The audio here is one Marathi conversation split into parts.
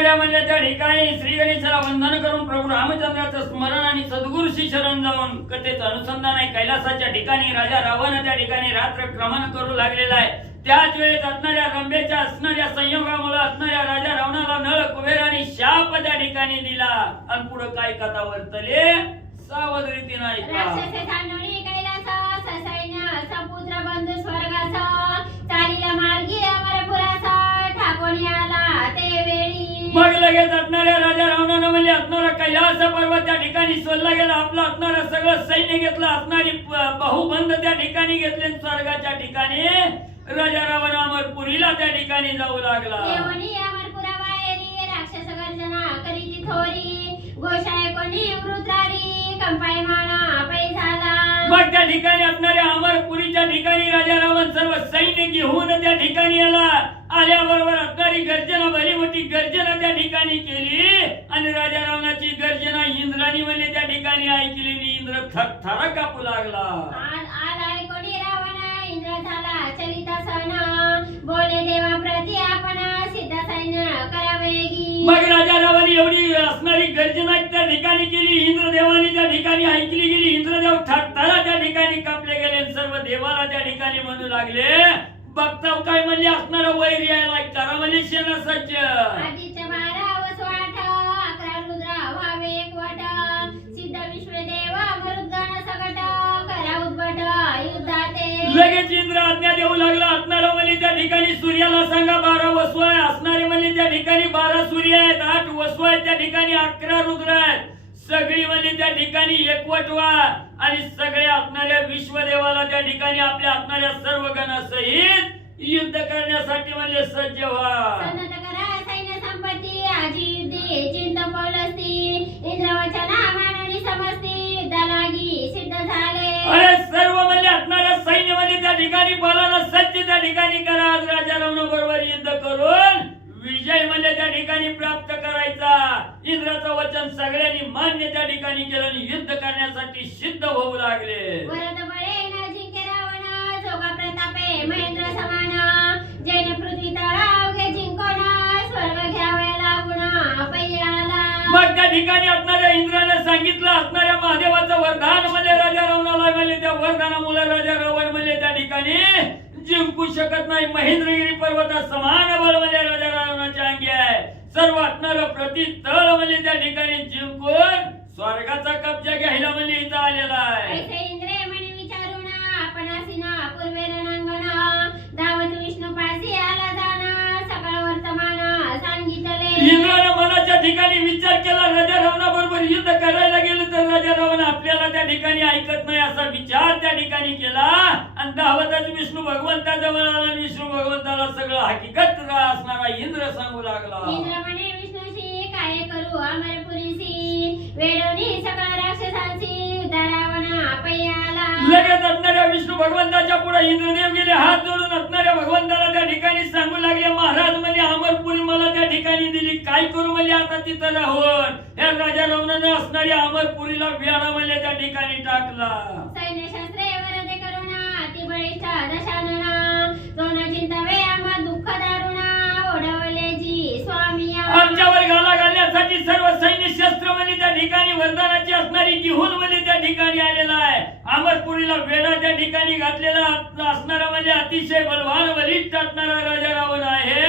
असणाऱ्या म्हणल्या त्या ठिकाणी श्री गणेशाला वंदन करून प्रभू रामचंद्राचं स्मरण आणि सद्गुरूशी शरण जाऊन कथेचं अनुसंधान आहे. कैलासाच्या ठिकाणी राजा रावण त्या ठिकाणी रात्र क्रमण करू लागलेला आहे. त्याच वेळेस असणाऱ्या रंभेच्या असणाऱ्या संयोगामुळे असणाऱ्या राजा रावणाला नळ कुबेराने शाप त्या ठिकाणी दिला. आणि पुढे काय कथा वर्तले? सावध रीतीने ऐका. लगेच असणाऱ्या राजा रावणानं म्हणजे असणारा कैलास पर्वत त्या ठिकाणी सोडला गेला. आपलं असणारं सगळं सैन्य घेतलं असणारी बहुबंद त्या ठिकाणी घेतले स्वर्गाच्या ठिकाणी राजा रावण अमरपुरीला त्या ठिकाणी जाऊ लागला. मग त्या ठिकाणी असणाऱ्या अमरपुरीच्या ठिकाणी राजा रावण सर्व सैन्य घेऊन त्या ठिकाणी आला. आल्याबरोबर असणारी गर्जना भली मोठी गर्जना त्या ठिकाणी केली. आणि राजा रावणाची गर्जना इंद्राणी म्हणले त्या ठिकाणी ऐकली आणि इंद्र थरथरा कापू लागला. मग राजा रावणी एवढी असणारी गर्जना त्या ठिकाणी केली इंद्रदेवानी त्या ठिकाणी ऐकली गेली इंद्रदेव थरथरा त्या ठिकाणी कापले गेले सर्व देवाला त्या ठिकाणी म्हणू लागले. बघताव काय म्हणले असणार वैर यायला करा म्हणजे शेण सज्ज. आदित्य बारा वसवाट अकरा रुद्र व्हावे एक वाट. सिद्ध विश्वदेव मरुद्गण सगट. करा उद्भट युद्धाते. लगेच इंद्र आज्ञा देऊ लागला. असणार म्हणजे त्या ठिकाणी सूर्याला सांगा बारा वसू आहे. असणारे म्हणजे त्या ठिकाणी बारा सूर्य आहेत आठ वसू आहेत त्या ठिकाणी अकरा रुद्र आहेत. म्हणजे त्या ठिकाणी एकवट व्हा आणि सगळे असणाऱ्या विश्वदेवाला त्या ठिकाणी आपल्या असणाऱ्या सर्व गणासहित युद्ध करण्यासाठी म्हणजे सज्ज व्हा. अरे सर्व म्हणजे असणाऱ्या सैन्य म्हणजे त्या ठिकाणी बलाला सज्ज त्या ठिकाणी करा. आज राजा रावणा बरोबर युद्ध करून विजय म्हणजे त्या ठिकाणी प्राप्त करायचा. इंद्राचं वचन सगळ्यांनी मान्य त्या ठिकाणी केलं आणि युद्ध करण्यासाठी सिद्ध होऊ लागले. रावण महेंद्र समान जैन पृथ्वी स्वर्ग घ्यावे मग त्या ठिकाणी असणाऱ्या इंद्राने सांगितलं असणाऱ्या महादेवाचं वरदान म्हणजे राजा रावणाला त्या वरदानामुळे राजा रावण म्हणजे त्या ठिकाणी जिंकू शकत नाही. महेंद्रगिरी पर्वता समान बळ म्हणजे राजा आहे सर्व असणारं प्रति तळ म्हणजे त्या ठिकाणी जिंकून स्वर्गाचा कब्जा घ्यायला म्हणजे इथं आलेला आहे. ऐसे इंद्रे म्हणे विचारून आपण असिना पूर्वे रणांगण धावत विष्णू पासी आला जाण सकाळ वर्तमान सांगितले. इंद्राने मनाच्या ठिकाणी विचार केला राजा रावणा बरोबर युद्ध करायला गेलं तर राजा रावण आपल्याला त्या ठिकाणी ऐकत नाही असा विचार त्या ठिकाणी केला. आणि धावतच विष्णू भगवंताजवळ आला विष्णू भगवंताला सगळं हकीकत असणारा इंद्र सांगू लागला. इंद्र म्हणे विष्णूशी काय करू अमरपुरीसी वेडवणी सकळ राक्षसांची रावण पैयाला लगेच असणाऱ्या विष्णू भगवंताच्या पुढे इंद्रदेव गेले. हात जोडून असणाऱ्या भगवंताला त्या ठिकाणी सांगू लागले महाराज म्हणजे अमरपुरी मला त्या ठिकाणी दिली. काय करू म्हणजे आता तिथं राहून? या राजा रावणाने असणाऱ्या अमरपुरीला वेळा म्हणजे त्या ठिकाणी टाकला. सैन्य शस्त्रे वरदे करुण अति बळिष्ठ दशानन. दोन चिंतवे आम्हा दुःख घाला सर्व सैन्य शस्त्र म्हणजे त्या ठिकाणी वरदानाची असणारी घेऊन म्हणजे त्या ठिकाणी आलेला आहे. अमरपुरीला वेढा त्या ठिकाणी घातलेला असणारा म्हणजे अतिशय बलवान बलिष्ठ असणारा राजा रावण आहे.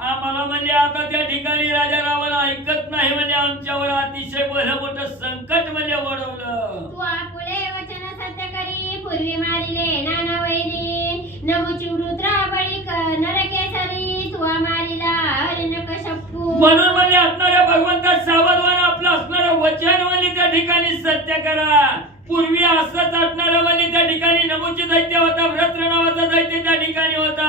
आम्हाला म्हणजे आता त्या ठिकाणी राजा रावण ऐकत नाही म्हणजे आमच्यावर अतिशय भलं मोठं संकट म्हणजे ओढवलं. तू आपुले वचन सत्य करी पूर्वी मारिले नाना वैरी नमुची वृद्रा बळी नरकेसरी तू मारिला. म्हणून म्हणजे असणाऱ्या भगवंता सावधवान आपलं असणारं वचन म्हणजे त्या ठिकाणी सत्य करा. पूर्वी असंच असणारं म्हणजे त्या ठिकाणी नमुची दैत्य होता व्रत्र नावाचा दैत्य त्या ठिकाणी होता.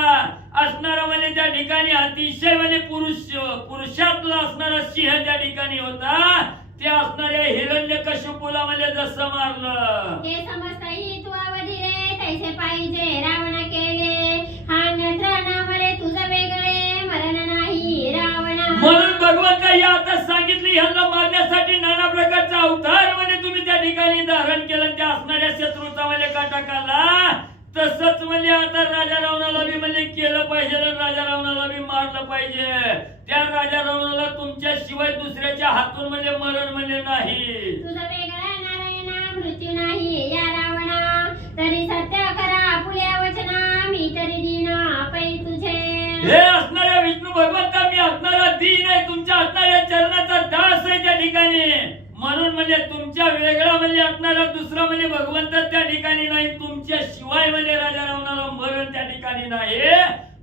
असणारा म्हणजे त्या ठिकाणी अतिशय म्हणजे पुरुष पुरुषातला असणारा सिंह त्या ठिकाणी होता. ते असणाऱ्या हिरण्य कशुपुला म्हणजे जसं मारलं. हे समजताही तू अवधिरे तैसे पाहिजे रावण या आता सांगितली ह्यांना मारण्यासाठी नाना प्रकारचा अवतार म्हणजे तुम्ही त्या ठिकाणी धारण केलं त्या असणाऱ्या शत्रूचा म्हणजे काटाकाला. तसंच म्हणजे आता राजा रावणाला बी म्हणजे केलं पाहिजे राजा रावणाला बी मारलं पाहिजे. त्या राजा रावणाला तुमच्या शिवाय दुसऱ्याच्या हातून म्हणजे मरण म्हणजे नाही. तुझं वेगळा नारायणा मृत्यू नाही या रावणा. तरी सत्य करा पुढे वचना मी तरी दिन पै तुझे. हे असणाऱ्या विष्णू भगवंता दीन आहे तुमच्या असणाऱ्या चरणाचा दास आहे त्या ठिकाणी. म्हणून म्हणजे तुमच्या वेगळा म्हणजे असणारा दुसरा म्हणजे भगवंत त्या ठिकाणी नाही तुमच्या शिवाय म्हणजे राजा रावणाला मरण त्या ठिकाणी नाही.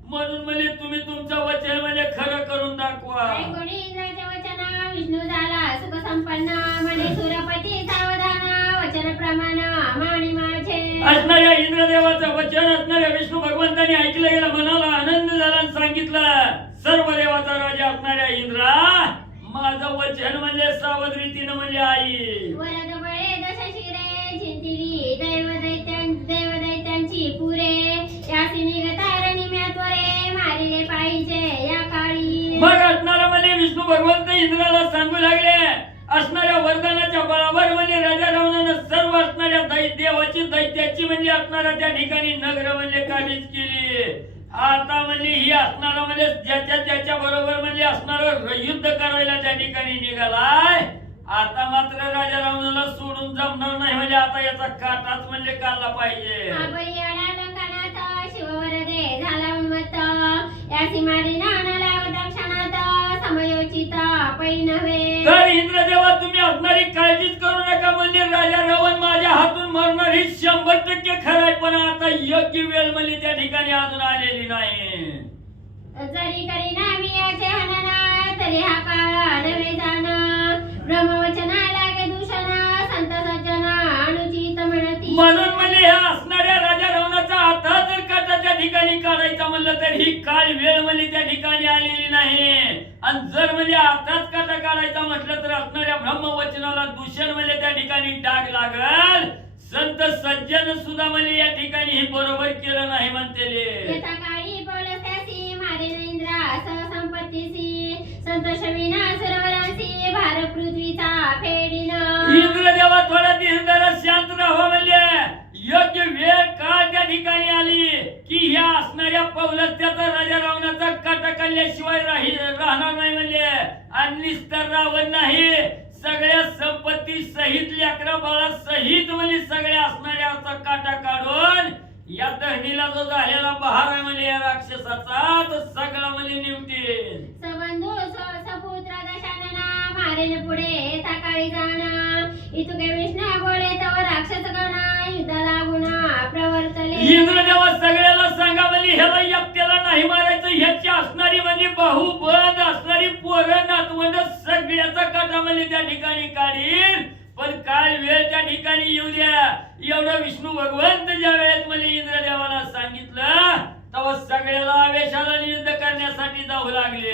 म्हणून म्हणजे तुम्ही तुमचं वचन म्हणजे खरं करून दाखवा. ऐकोणी इंद्राचे वचन विष्णू झाला सुख संपन्न म्हणे सुरपती सावधान वचन प्रमाण माणी माझे. असणाऱ्या इंद्रदेवाचं वचन असणाऱ्या विष्णू भगवंताने ऐकलं गेलं मनाला आनंद झाला सांगितलं सर्व देवाचा राजा असणाऱ्या इंद्रा माझं वचन म्हणजे सावध रीतीनं म्हणजे आई. वरद बळे दश शिरे चिंतिली दैव दैत्यां देव दैत्यांची पुरे यासी निगतार निम्यात्वरे मारिले पाहिजे या काळी. मग असणारा म्हणजे विष्णू भगवंत इंद्राला सांगू लागले असणाऱ्या वरदानाच्या बळावर म्हणजे राजा रावणानं सर्व असणाऱ्या दै देवाची दैत्याची म्हणजे असणाऱ्या त्या ठिकाणी नगर म्हणजे काबीज केली. आता म्हणजे ही असणारा म्हणजे ज्याच्या त्याच्या बरोबर म्हणजे असणार युद्ध करायला त्या ठिकाणी निघालाय. आता मात्र राजा रावणाला सोडून जमणार नाही म्हणजे आता याचा काटाच म्हणजे काढला पाहिजे. तर इंद्रदेवा तुम्ही असणारी काळजीच करू नका म्हणजे राजा मरणार ही शंभर टक्के खरं आहे पण आता योग्य वेळ म्हणजे त्या ठिकाणी अजून आलेली नाही. जरी करी नामी याचे हनना तरी हा काळ नव्हे जाण ब्रह्मवचना लागे दूषण संत सज्जन अनुचित म्हणती. म्हणून म्हणजे ह्या असणाऱ्या राजा रावणाचा आता जर का त्या ठिकाणी काढायचा म्हणलं तर ही काळ वेळ म्हणजे त्या ठिकाणी आलेली नाही. आणि जर म्हणजे आताच काटा काढायचा म्हटलं तर असणाऱ्या ब्रह्मवचनाला दूषण म्हणजे त्या ठिकाणी डाग लागल. संत सज्जन सुद्धा म्हणजे या ठिकाणी ही बरोबर केलं नाही म्हणतेले. यथा काळी पौलस्यासी मारे इंद्रा सहसंपत्तीसी संतोष विना सुरवरांसी भार पृथ्वीचा फेडिन. इंद्रदेवा थोडा दिवस जरा शांत राहावं म्हणजे योग्य वेळ काळ त्या ठिकाणी आली की ह्या असणाऱ्या पौलस्त्याचा राजा रावणाचा काटा काढल्याशिवाय राही राहणार नाही म्हणजे आणि रावण नाही. सगळ्या संपत्ती सहित लेकरा बाळा सहित म्हणजे सगळ्या असणाऱ्या असा काटा काढून या दहनीला जो झालेला बहार आहे म्हणजे या राक्षसाचा तो सगळा म्हणजे निवतील सबंधू स- सपुत्र दशानना मारेन पुढे सकाळी जाण. इतुके विष्णू बोले तव राक्षस गण युद्ध लागून प्रवर्तले इंद्रदेवा सगळ्याला सांगा म्हणजे ह्याला एकट्याला नाही मारायचं ह्याची असणारी म्हणजे बाहुबंद असणारी पोरं नातवंड सगळ्याचा काटा म्हणजे त्या ठिकाणी काढील पण काय वेळ त्या ठिकाणी येऊ द्या. एवढं विष्णू भगवंत ज्या वेळेत म्हणजे इंद्रदेवाला सांगितलं तेव्हा सगळ्याला आवेशाला युद्ध करण्यासाठी जाऊ लागले.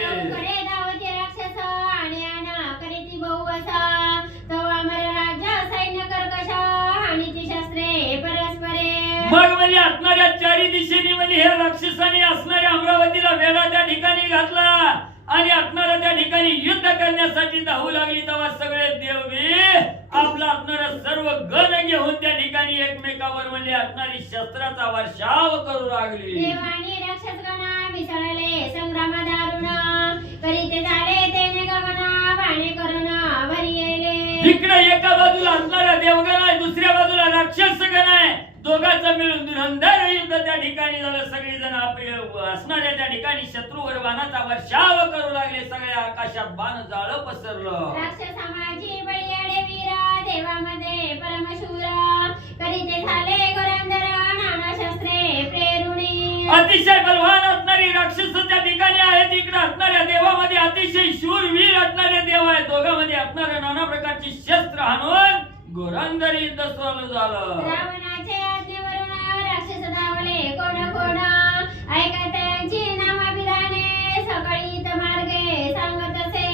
मग म्हणजे असणाऱ्या चारी दिशेने म्हणजे हे राक्षसाने असणाऱ्या अमरावतीला वेढा त्या ठिकाणी घातला. आणि असणाऱ्या त्या ठिकाणी युद्ध करण्यासाठी धावू लागली तेव्हा सगळे देवबी आपला असणारा सर्व गण घेऊन त्या ठिकाणी एकमेकावर म्हणजे असणारी शस्त्राचा वर्षाव करू लागली. देवानी मिसळले संग्राम दारुण. करीते झाले तेने इकडे एका बाजूला असणारा देवगण आहे दुसऱ्या बाजूला राक्षस गण आहे. दोघांचं मिळून धुरंधर युद्ध त्या ठिकाणी झालं. सगळी जण आपले असणाऱ्या त्या ठिकाणी शत्रूवर बाणाचा वर्षाव करू लागले. सगळ्या आकाशात बाण जाळ पसरलं. राक्षसामाची बळीयाडे वीर देवामध्ये परमशूर. करीते झाले गुरंधर नाना शस्त्रे प्रेरुणी. अतिशय बलवान असणारी राक्षस त्या ठिकाणी आहेत इकडे असणाऱ्या देवामध्ये अतिशय शूरवीर असणारे देव आहेत. दोघांमध्ये असणाऱ्या नाना प्रकारची शस्त्र हाणून गोरांदर युद्ध सुरू झालं. रावणाचे आज्ञेवरून राक्षस धावले. कोण कोण? ऐकत त्यांची नामाभिधाने. सकाळी मार्गे सांगत असे.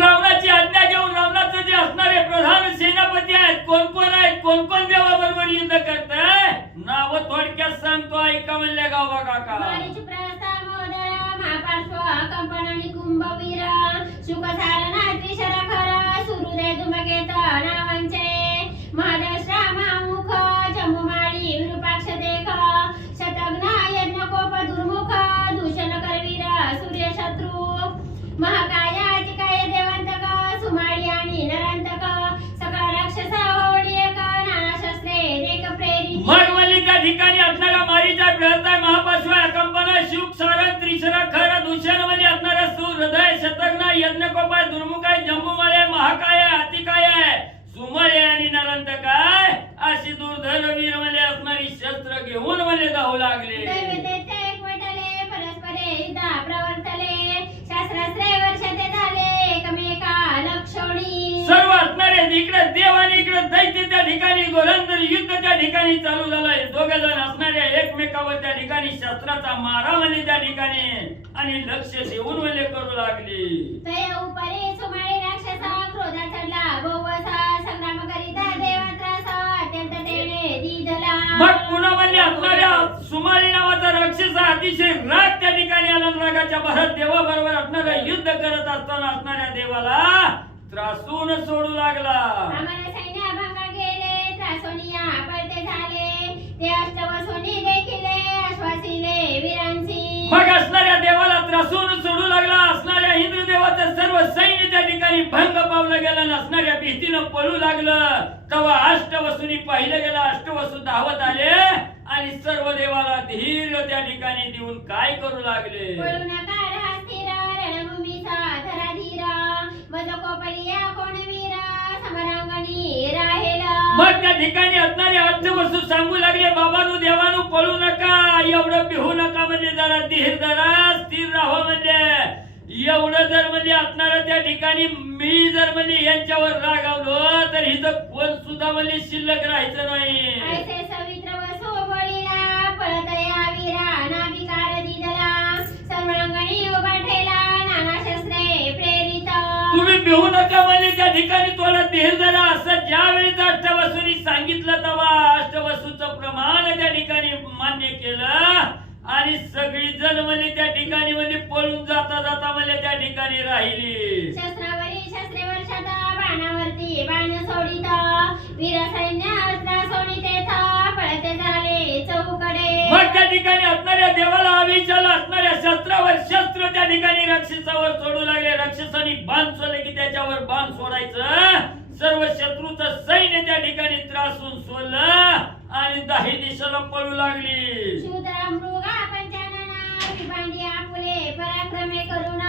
रावणाची आज्ञा घेऊन रावणाचं जे असणारे प्रधान सेनापती आहेत कोण कोण आहेत? कोण कोण देवाबरोबर युद्ध करताय? नाव थोडक्यात सांगतो ऐका म्हणले गावा काका. मारीच प्रस्ताव मोदळ महापार्श्व कंपन आणि कुंभवीर. धुमकेत नावांचे. माडश्रामामुख जमुमाळी विरूपाक्ष देख शतग्न यज्ञकोप दुर्मुख दूषण करवीर सूर्यशत्रू महाकाय अतिकाय देवांतक सुमाळी आणि नरांतक हृदय शतग्न यज्ञकोपाय दुर्मुखाय जम्बुमालय महाकाय अतिकाय सुमळे आणि नरंत काय? अशी दुर्धर वीरमध्ये असणारी शस्त्र घेऊन मध्ये जाऊ लागले. देव आणि दैत्य त्या ठिकाणी युद्ध त्या ठिकाणी चालू दोघे जण असणाऱ्या एकमेकावर त्या ठिकाणी शस्त्राचा मारा म्हणजे त्या ठिकाणी. आणि लक्ष देऊन म्हणजे करू लागली. सुमारी नावाचा राक्षस अतिशय राग त्या ठिकाणी आला. रागाच्या भरात देवाबरोबर असणारं युद्ध करत असताना असणाऱ्या देवाला त्रासून सोडू लागला. मग असणाऱ्या देवाला त्रासून सोडू लागला. असणाऱ्या देवाचं सर्व सैन्य त्या ठिकाणी भंग पावलं गेलं आणि असणाऱ्या भीतीनं पळू लागलं. तेव्हा अष्टवसूनी पाहिलं गेलं. अष्टवसू धावत आले. आणि सर्व देवाला धीर त्या ठिकाणी देऊन काय करू लागले? मग त्या ठिकाणी असणारे अष्टवसू सांगू लागले बाबानू देवानू पळू नका. एवढं भिवू नका म्हणजे जरा धीर धरा स्थिर राहा म्हणजे. एवढं जर म्हणजे असणार त्या ठिकाणी मी जर म्हणजे यांच्यावर रागावलो तर इथं कोण सुद्धा म्हणजे शिल्लक राहायचं नाही. बळीला पळत या दिदला सर्वांगणी उभा ठेला नाना शस्त्रे प्रेरित तुम्ही भिवू नका म्हणजे त्या ठिकाणी तुला धीर झाला. असं ज्या वेळेचा अष्टवसूनी सांगितलं तेव्हा अष्टवसूचं प्रमाण त्या ठिकाणी मान्य केलं. आणि सगळी जण म्हणजे त्या ठिकाणी म्हणजे पळून जाता जाता म्हणजे त्या ठिकाणी राहिली. शस्त्रावरी बाणावरती बाण सोडित. वीर सैन्य अस्त्र सोडितेथ पळते झाले चौकडे. मग त्या ठिकाणी असणाऱ्या देवाला अभिषाला असणाऱ्या शस्त्रावर शस्त्र त्या ठिकाणी राक्षसावर सोडू लागले. राक्षसाने बाण सोडले की त्याच्यावर बाण सोडायचं. सर्व शत्रूचं सैन्य त्या ठिकाणी त्रासून सोडलं आणि दाही दिशेला पळू लागली. शूद्र मृगा पंचानना विभांडी आपुले पराक्रमे करुण.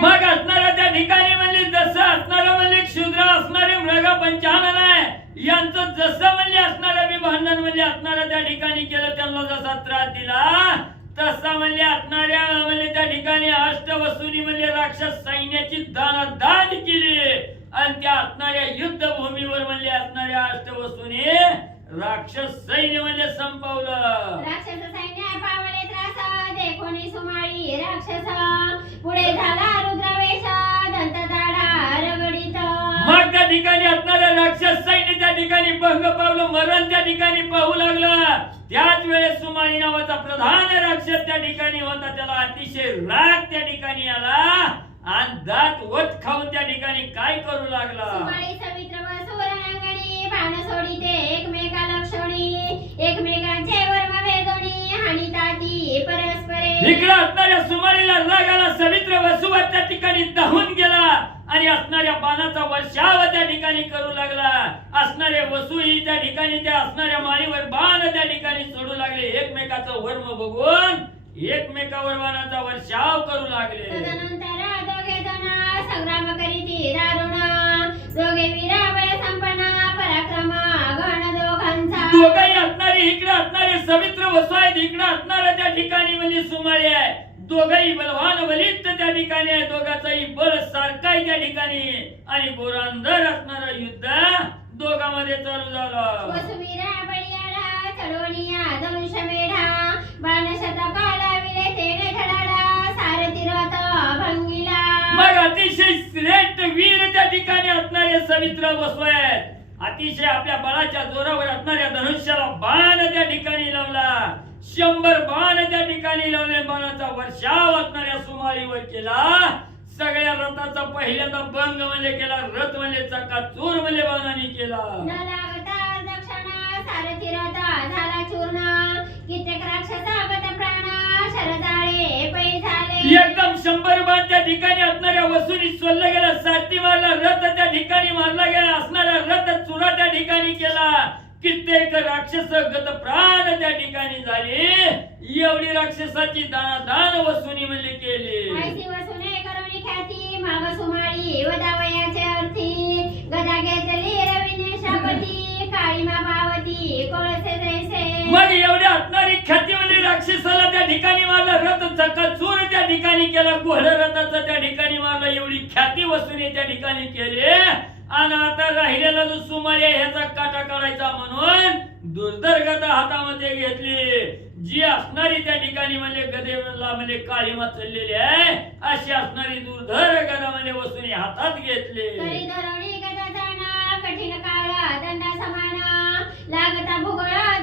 मग असणाऱ्या त्या ठिकाणी म्हणजे जसं असणारं म्हणजे क्षुद्र असणारे मृग पंचानन आहे. यांचं जसं म्हणजे असणारं मी भांडण म्हणजे असणारं त्या ठिकाणी केलं त्यांना जसा त्रास दिला तसा म्हणजे असणाऱ्या म्हणजे त्या ठिकाणी अष्ट अष्टवसूनी म्हणजे राक्षस सैन्याची दानदान केली. आणि त्या असणाऱ्या युद्धभूमीवर म्हणजे असणाऱ्या अष्ट अष्टवसूने राक्षस सैन्य म्हणजे संपवलं. राक्षस सैन्य पावले त्रास देखोनी सुमाळी राक्षस. पुढे झाला रुद्रवेश रगडीत मग त्या ठिकाणी राक्षस सैन्य त्या ठिकाणी भंग पावलं मरण त्या ठिकाणी पाहू लागलं. त्याच वेळेस सुमाळी नावाचा प्रधान राक्षस त्या ठिकाणी होता. त्याला अतिशय राग त्या ठिकाणी आला. आणि दात वत खाऊन त्या ठिकाणी काय करू लागला? सुमाळी सवित्र व सोडिते एकमेका लक्षणी एकमेकांचे वर्म वेदोनी परस्परे. इकडे असणाऱ्या सवित्र त्या ठिकाणी धावून गेला आणि असणाऱ्या बाणाचा वर्षाव त्या ठिकाणी करू लागला. असणारे वसुही त्या ठिकाणी त्या असणाऱ्या माळीवर बाण त्या ठिकाणी सोडू लागले. एकमेकाचं वर्म बघून एकमेकावर बाणाचा वर्षाव करू लागला. सवित्र वसू आहेत. इकडे असणारे त्या ठिकाणी म्हणजे सुमाळे आहे. दोघही बलवान बलिष्ठ त्या ठिकाणी आहे. दोघाचाही बळ सारखा आहे त्या ठिकाणी आणि गोरांदर असणार युद्ध दोघांमध्ये चालू झालं. मग अतिशय श्रेष्ठ वीर त्या ठिकाणी असणारे सवित्र आहेत. अतिशय आपल्या बळाच्या जोरावर असणाऱ्या धनुष्याला बाण त्या ठिकाणी लावला. शंभर बाण त्या ठिकाणी लावले. बाणाचा वर्षाव असणाऱ्या सुमाळीवर केला. सगळ्या रथाचा पहिल्यांदा भंग म्हणजे केला. रथ म्हणजे चक्का चूर म्हणजे बाणाने केला. सारथी रथ झाला चूर्ण. कित्येक राक्षसा प्राणा एकदम शंभर बाण त्या ठिकाणी असणाऱ्या वसुली सोडलं गेलं सारथी मारला रथ त्या ठिकाणी मारला गेला असणारा रथ चुरा त्या ठिकाणी केला. कित्येक राक्षस गत प्राण त्या ठिकाणी झाले. एवढी राक्षसाची दानादान वसुनी म्हणजे केली. माग सुमाळी ठिकाणी मारला रथ त्या ठिकाणी केला घोड त्या ठिकाणी मारलं एवढी ख्याती वस्तूने त्या ठिकाणी केले. आणि आता राहिलेला जो सुमारे ह्याचा काटा काढायचा म्हणून दुर्धर्गता हातामध्ये घेतली. जी असणारी त्या ठिकाणी म्हणजे गदेला म्हणजे काळीमा चाललेली आहे अशी असणारी दुर्धर गदा म्हणजे वस्तूने हातात घेतली. कठीण काळ दंडा समान लागता भुगळा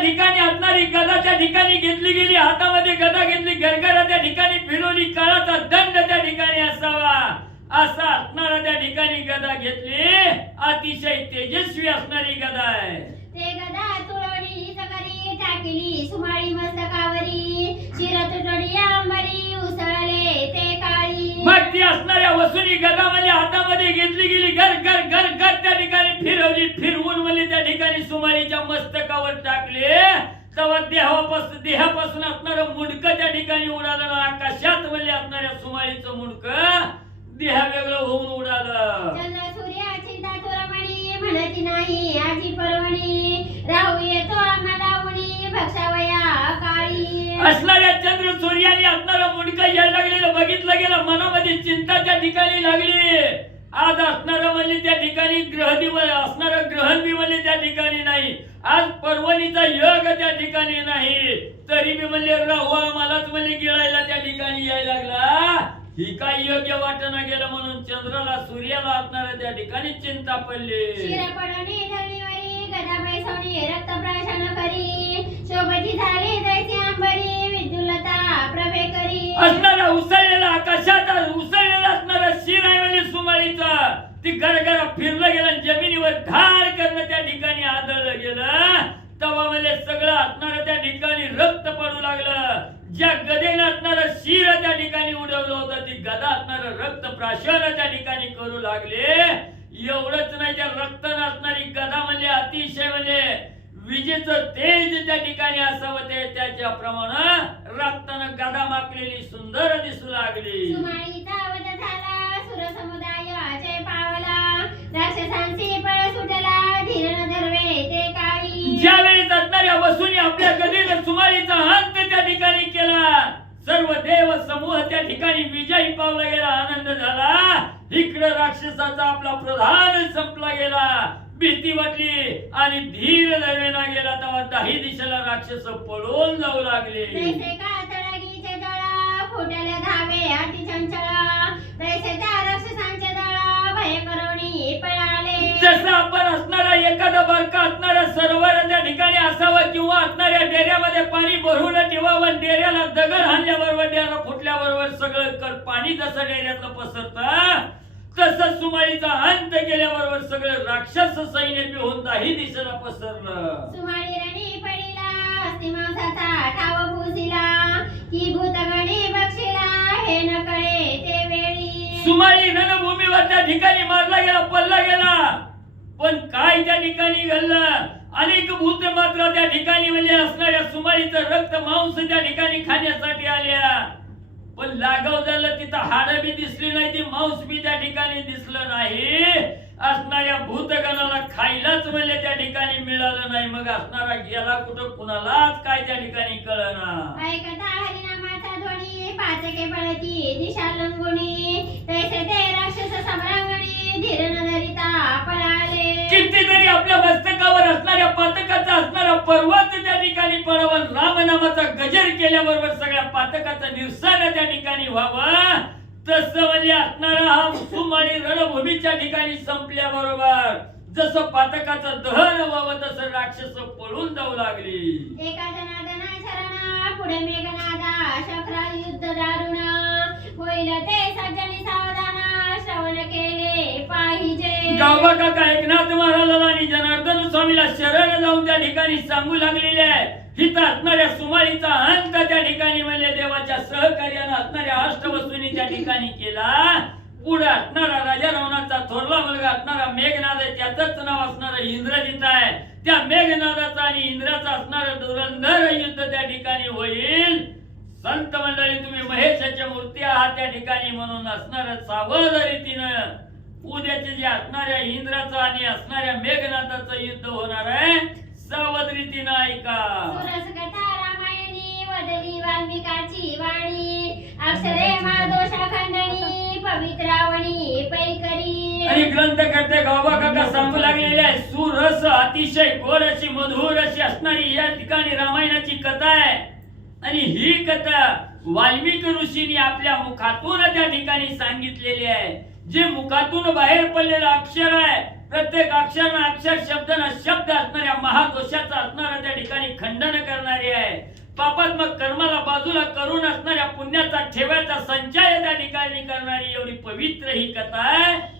ठिकाणी असणारी गदा त्या ठिकाणी घेतली गेली हातामध्ये गदा घेतली गरगरा त्या ठिकाणी फिरवली काळाचा दंड त्या ठिकाणी असावा. असा असणारा त्या ठिकाणी गदा घेतली अतिशय तेजस्वी असणारी गदा आहे. ते गदा तुळवणी सकाळी टाकली सुमाळी मस्तकावरी शिरा तुटोडी अंबरी उसळले ते मग ती असणाऱ्या वसुली गदामध्ये हातामध्ये घेतली गेली घर घर घर घर त्या ठिकाणी फिरवली फिरवून म्हणजे त्या ठिकाणी सुमारीच्या मस्तकावर टाकले. तेव्हा देहापासून देहापासून असणारं मुंडक त्या ठिकाणी उडालं आकाशात म्हणजे असणाऱ्या सुमारीचं मुंडक देहा वेगळं होऊन उडालं. म्हणती नाही आजी पर्वणी राहू येतो आम्हाला उणी भक्षावया काळी. असणाऱ्या चंद्र सूर्याने असणारं मुंडक यायला लागलेलं बघितलं गेलं मनामध्ये चिंता त्या ठिकाणी लागली. आज असणारं म्हणजे त्या ठिकाणी ग्रह असणारं ग्रहण बी म्हणजे त्या ठिकाणी नाही. आज पर्वणीचा योग त्या ठिकाणी नाही. तरी मी म्हणले राहू मलाच म्हणजे गिळायला त्या ठिकाणी यायला लागला. ही काय योग्य वाटणं गेलं म्हणून चंद्राला सूर्याला असणाऱ्या त्या ठिकाणी चिंता पडली. शिरपडणी धरणीवरी रक्त प्राशन करी. शोभती झाली जायची आंबरी. असणारा उसळलेला आकाशात उसळलेला असणारा शिर आहे म्हणजे सुमारीचा ती गरगरा फिरलं गेलं जमिनीवर धार करणं त्या ठिकाणी आदळलं गेलं. तवा म्हणजे सगळं असणारं त्या ठिकाणी रक्त पडू लागलं. ज्या गदेनं असणारं शिर त्या ठिकाणी उडवलं होतं ती गदा असणारं रक्त प्राशन त्या ठिकाणी करू लागले. एवढंच नाही त्या रक्त असणारी गदा म्हणजे अतिशय म्हणजे विजेचं तेज त्या ठिकाणी असावं ते त्याच्याप्रमाणे रक्तानं गदा माकलेली सुंदर दिसू लागली. ज्यावेळी असणाऱ्या वसूने आपल्या गदेनं सुमारीचा अंत त्या ठिकाणी केला सर्व देव समूह त्या ठिकाणी विजयी पावला गेला आनंद झाला. इकडे राक्षसाचा आपला प्रधान संपला गेला. भीती वाटली आणि धीर धरवेना गेला तेव्हा दाही दिशेला राक्षस पळून जाऊ लागले. तैसे का तळगीचे जळ फुटले धावे अति चंचळ. तैसे त्या राक्षसांचे दळ भय करोणी पळाले. जसं आपण असणारा एखादा बारका असणारा सरोवर त्या ठिकाणी असावं किंवा असणाऱ्या डेऱ्यामध्ये पाणी भरून ठेवावं डेऱ्याला दगड हाणल्याबरोबर डेरा फुटल्याबरोबर सगळं कर. पाणी जसं डेऱ्यातलं पसरतं तसं सुमारीचा अंत केल्याबरोबर सगळं राक्षस सैन्य पिहून दाही दिशेला पसरलं. सुमाळी रणी पडिला ठाव भुसिला की भूतगणी बक्षिला हे न कळे ते वेळी. सुमारी रणभूमीवर त्या ठिकाणी मारला गेला पडला गेला. पण काय त्या ठिकाणी घडलं? अनेक भूत मात्र त्या ठिकाणी म्हणजे असणाऱ्या सुमारीचं रक्त मांस त्या ठिकाणी खाण्यासाठी आल्या. पण लागाव झालं तिथं हाड बी दिसली नाही ती मांस बी त्या ठिकाणी दिसलं नाही. असणाऱ्या भूतगणाला खायलाच म्हणजे त्या ठिकाणी मिळालं नाही. मग असणारा गेला कुठं कुणालाच काय त्या ठिकाणी कळना. ऐकता हरिनामाचा ध्वनी पाचके पळती दिशा लंगुणी तैसे ते राक्षस सम्रांगणी धीर न धरिता पळाले. कितीतरी आपल्या मस्तकावर असणाऱ्या पातकाचा असणारा पर्वत गजर केल्याबरोबर सगळ्या पातकाचं निरसन त्या ठिकाणी व्हावं. तसं म्हणजे असणारा हा सुमारी रणभूमीच्या ठिकाणी संपल्याबरोबर जसं पातकाचं दहन व्हावं तसं राक्षस पळून जाऊ लागली. एका जनार्दना शरण पुढे मेघनादा शखरा युद्ध दारुण. होईल ते सज्जनी सावधान श्रवण केले पाहिजे. गावबा काका एकनाथ महाराजाला आणि जनार्दन स्वामीला शरण जाऊन त्या ठिकाणी सांगू लागलेले आहे. तिथं असणाऱ्या सुमारीचा अंत त्या ठिकाणी म्हणजे देवाच्या सहकार्यानं असणाऱ्या अष्टवस्तूंनी त्या ठिकाणी केला. पुढे असणारा राजा रावणाचा थोरला मुलगा असणारा मेघनाद आहे त्याचंच नाव असणारं इंद्रजित आहे. त्या मेघनादाचा आणि इंद्राचा असणारं धुरंधर युद्ध त्या ठिकाणी होईल. संत मंडळी तुम्ही महेशाच्या मूर्ती आहात त्या ठिकाणी म्हणून असणार सावध रीतीनं उद्याचे जे असणाऱ्या इंद्राचं आणि असणाऱ्या मेघनाथाचं युद्ध होणार आहे सावध रीतीनं ऐका सुरसकथा रामायणी वदली वाल्मिकाची वाणी अक्षरे मादोषा खंडणी पवित्रावणी आणि पैकरी ग्रंथकर्ते गावा काका सांगू लागलेले आहे सुरस अतिशय गोड अशी मधुर अशी असणारी या ठिकाणी रामायणाची कथा आहे. आणि ही कथा वाल्मिकी ऋषीने आपल्या मुखातून त्या ठिकाणी सांगितलेली आहे. जे मुखातून बाहेर पडलेलं अक्षर आहे प्रत्येक अक्षर अक्षर शब्द न शब्द असणाऱ्या महादोषाचा असणारा त्या ठिकाणी खंडन करणारी आहे. पापात्मक कर्माला बाजूला करून असणाऱ्या पुण्याचा ठेव्याचा संचय त्या ठिकाणी करणारी एवढी पवित्र ही कथा आहे.